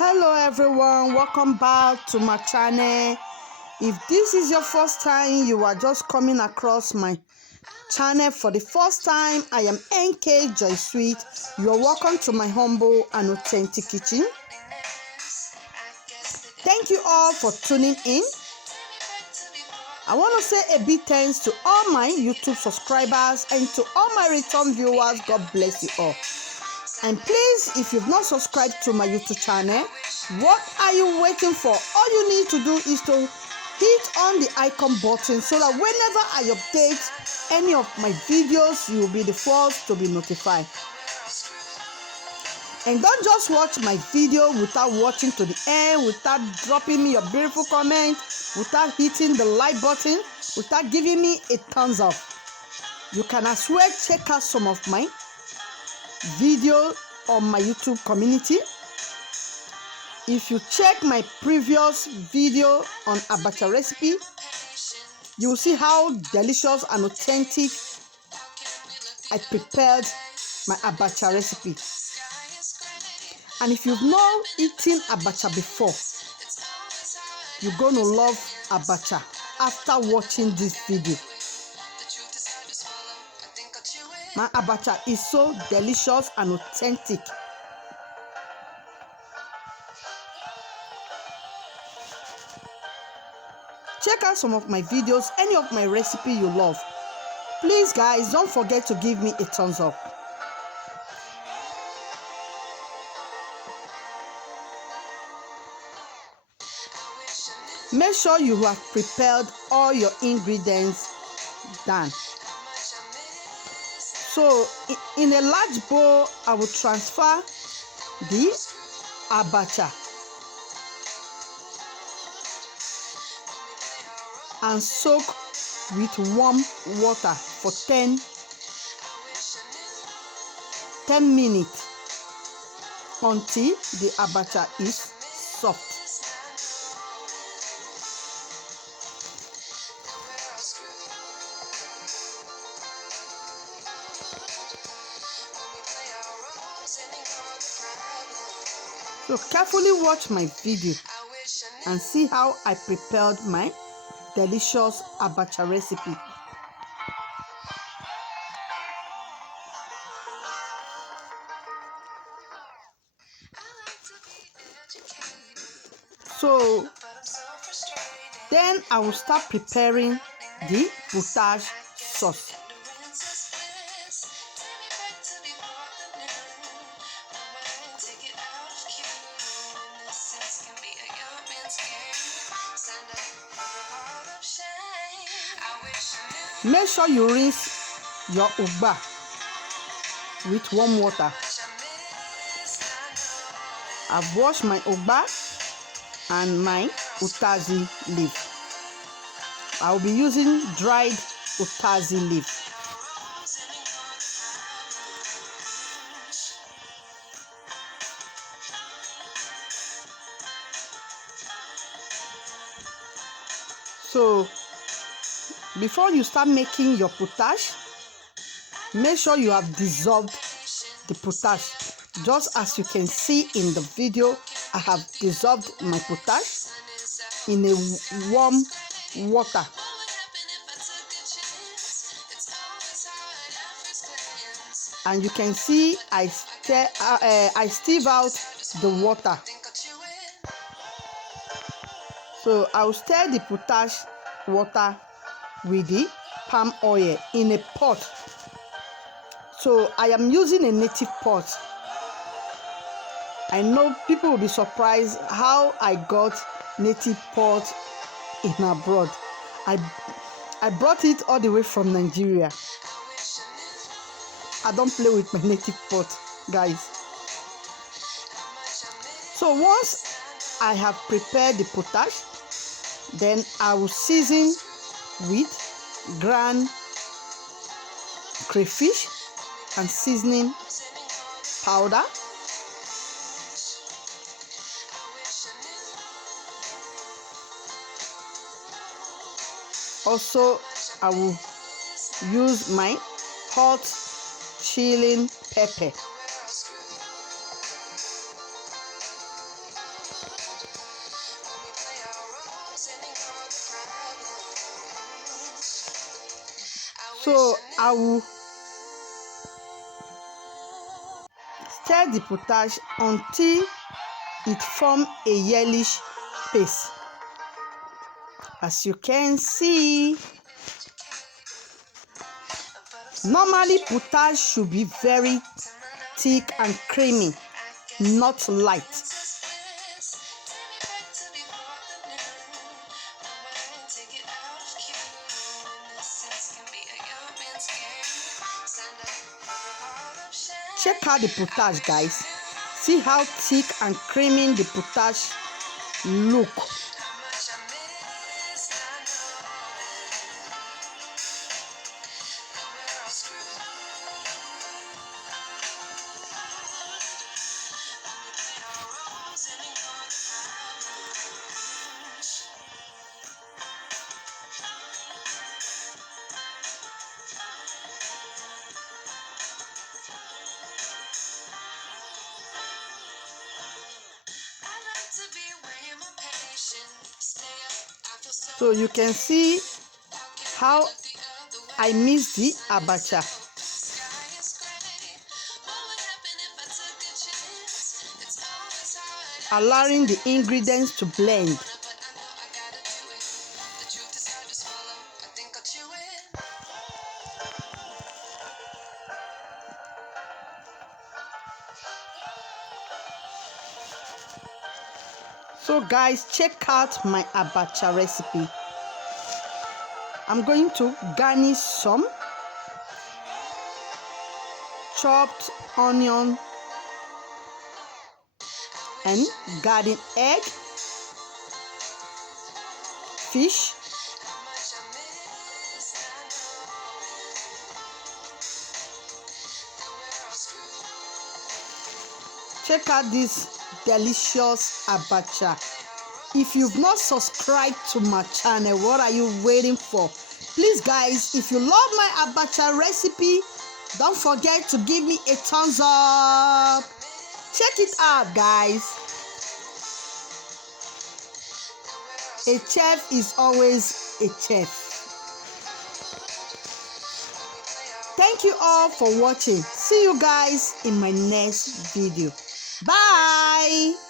Hello everyone, welcome back to my channel. If this is your first time, you are just coming across my channel for the first time, I am NK Joy Sweet. You are welcome to my humble and authentic kitchen. Thank you all for tuning in. I want to say a big thanks to all my YouTube subscribers and to all my return viewers. God bless you all. And please, if you've not subscribed to my YouTube channel, what are you waiting for? All you need to do is to hit on the icon button so that whenever I update any of my videos, you will be the first to be notified. And don't just watch my video without watching to the end, without dropping me your beautiful comment, without hitting the like button, without giving me a thumbs up. You can as well check out some of my video on my YouTube community. If you check my previous video on abacha recipe, you will see how delicious and authentic I prepared my abacha recipe. And if you've not eaten abacha before, you're going to love abacha after watching this video. My abacha is so delicious and authentic. Check out some of my videos, any of my recipe you love. Please guys, don't forget to give me a thumbs up. Make sure you have prepared all your ingredients down. So in a large bowl, I will transfer the abacha and soak with warm water for 10 minutes until the abacha is soft. So carefully watch my video and see how I prepared my delicious abacha recipe. So then I will start preparing the potage sauce. Make sure you rinse your ugba with warm water. I've washed my ugba and my utazi leaf. I will be using dried utazi leaf. So before you start making your potage, make sure you have dissolved the potage. Just as you can see in the video, I have dissolved my potage in a warm water. And you can see I sieve out the water. So I will stir the potage water with the palm oil in a pot. So I am using a native pot. I know people will be surprised how I got native pot in abroad. I brought it all the way from Nigeria. I don't play with my native pot, guys. So once I have prepared the potage, then I will season with ground crayfish and seasoning powder. Also, I will use my hot chilling pepper. So I will stir the potash until it forms a yellowish paste. As you can see, normally potash should be very thick and creamy, not light. Check out the potash, guys. See how thick and creamy the potash look. So you can see how I mix the abacha. Allowing the ingredients to blend. So guys, check out my abacha recipe. I'm going to garnish some chopped onion and garden egg, fish, check out this delicious abacha. If you've not subscribed to my channel, what are you waiting for? Please guys, if you love my abacha recipe, don't forget to give me a thumbs up. Check it out, guys. A chef is always a chef. Thank you all for watching. See you guys in my next video. Bye.